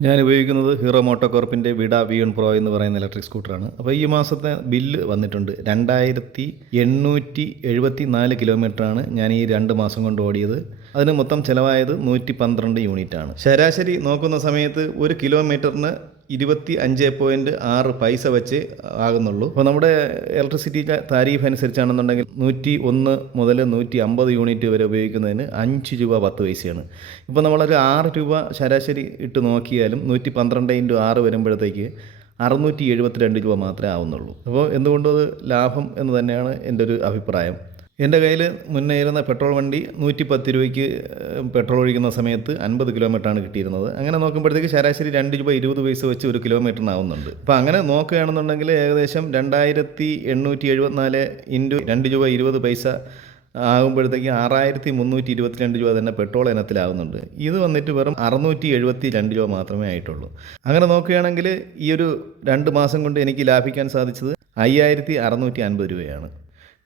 ഞാൻ ഉപയോഗിക്കുന്നത് ഹീറോ മോട്ടോകോർപ്പിന്റെ വിഡ വി എൺ പ്രോ എന്ന് പറയുന്ന ഇലക്ട്രിക് സ്കൂട്ടറാണ് അപ്പോൾ ഈ മാസത്തെ ബില്ല് വന്നിട്ടുണ്ട്. രണ്ടായിരത്തി എണ്ണൂറ്റി എഴുപത്തി നാല് കിലോമീറ്ററാണ് ഞാൻ ഈ രണ്ട് മാസം കൊണ്ട് ഓടിയത്. അതിന് മൊത്തം ചിലവായത് നൂറ്റി പന്ത്രണ്ട് യൂണിറ്റാണ് ശരാശരി നോക്കുന്ന സമയത്ത് ഒരു കിലോമീറ്ററിന് ഇരുപത്തി അഞ്ച് പോയിന്റ് ആറ് പൈസ വെച്ച് ആകുന്നുള്ളൂ. അപ്പോൾ നമ്മുടെ ഇലക്ട്രിസിറ്റി താരീഫ് അനുസരിച്ചാണെന്നുണ്ടെങ്കിൽ നൂറ്റി ഒന്ന് മുതൽ നൂറ്റി അമ്പത് യൂണിറ്റ് വരെ ഉപയോഗിക്കുന്നതിന് അഞ്ച് രൂപ പത്ത് പൈസയാണ്. ഇപ്പോൾ നമ്മളൊരു ആറ് രൂപ ശരാശരി ഇട്ട് നോക്കിയാലും നൂറ്റി പന്ത്രണ്ട് ഇന്റു ആറ് വരുമ്പോഴത്തേക്ക് അറുന്നൂറ്റി എഴുപത്തിരണ്ട് രൂപ മാത്രമേ ആവുന്നുള്ളൂ. അപ്പോൾ എന്തുകൊണ്ടും അത് ലാഭം എന്ന് തന്നെയാണ് എന്റെ ഒരു അഭിപ്രായം. എന്റെ കയ്യിൽ മുന്നേ ഇരുന്ന പെട്രോൾ വണ്ടി നൂറ്റി പത്ത് രൂപയ്ക്ക് പെട്രോൾ ഒഴിക്കുന്ന സമയത്ത് അൻപത് കിലോമീറ്ററാണ് കിട്ടിയിരുന്നത്. അങ്ങനെ നോക്കുമ്പോഴത്തേക്ക് ശരാശരി രണ്ട് രൂപ ഇരുപത് പൈസ വെച്ച് ഒരു കിലോമീറ്ററിനാവുന്നുണ്ട്. അപ്പോൾ അങ്ങനെ നോക്കുകയാണെന്നുണ്ടെങ്കിൽ ഏകദേശം രണ്ടായിരത്തി എണ്ണൂറ്റി എഴുപത്തിനാല് ഇന്റു രണ്ട് രൂപ ഇരുപത് പൈസ ആകുമ്പോഴത്തേക്ക് ആറായിരത്തി മുന്നൂറ്റി ഇരുപത്തിരണ്ട് രൂപ തന്നെ പെട്രോൾ ഇനത്തിലാവുന്നുണ്ട്. ഇത് വന്നിട്ട് വെറും അറുന്നൂറ്റി എഴുപത്തി രണ്ട് രൂപ മാത്രമേ ആയിട്ടുള്ളൂ. അങ്ങനെ നോക്കുകയാണെങ്കിൽ ഈ ഒരു രണ്ട് മാസം കൊണ്ട് എനിക്ക് ലാഭിക്കാൻ സാധിച്ചത് അയ്യായിരത്തി അറുന്നൂറ്റി അൻപത് രൂപയാണ്.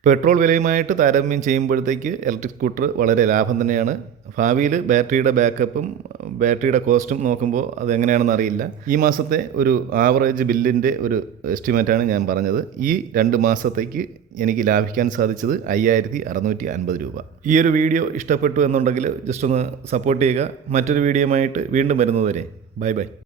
പെട്രോൾ വിലയുമായിട്ട് താരതമ്യം ചെയ്യുമ്പോഴത്തേക്ക് ഇലക്ട്രിക് സ്കൂട്ടർ വളരെ ലാഭം തന്നെയാണ്. ഭാവിയിൽ ബാറ്ററിയുടെ ബാക്കപ്പും ബാറ്ററിയുടെ കോസ്റ്റും നോക്കുമ്പോൾ അതെങ്ങനെയാണെന്ന് അറിയില്ല. ഈ മാസത്തെ ഒരു ആവറേജ് ബില്ലിന്റെ ഒരു എസ്റ്റിമേറ്റാണ് ഞാൻ പറഞ്ഞത്. ഈ രണ്ട് മാസത്തേക്ക് എനിക്ക് ലാഭിക്കാൻ സാധിച്ചത് അയ്യായിരത്തി അറുന്നൂറ്റി അൻപത് രൂപ. ഈ ഒരു വീഡിയോ ഇഷ്ടപ്പെട്ടു എന്നുണ്ടെങ്കിൽ ജസ്റ്റ് ഒന്ന് സപ്പോർട്ട് ചെയ്യുക. മറ്റൊരു വീഡിയോയുമായിട്ട് വീണ്ടും വരുന്നതുവരെ. Bye bye.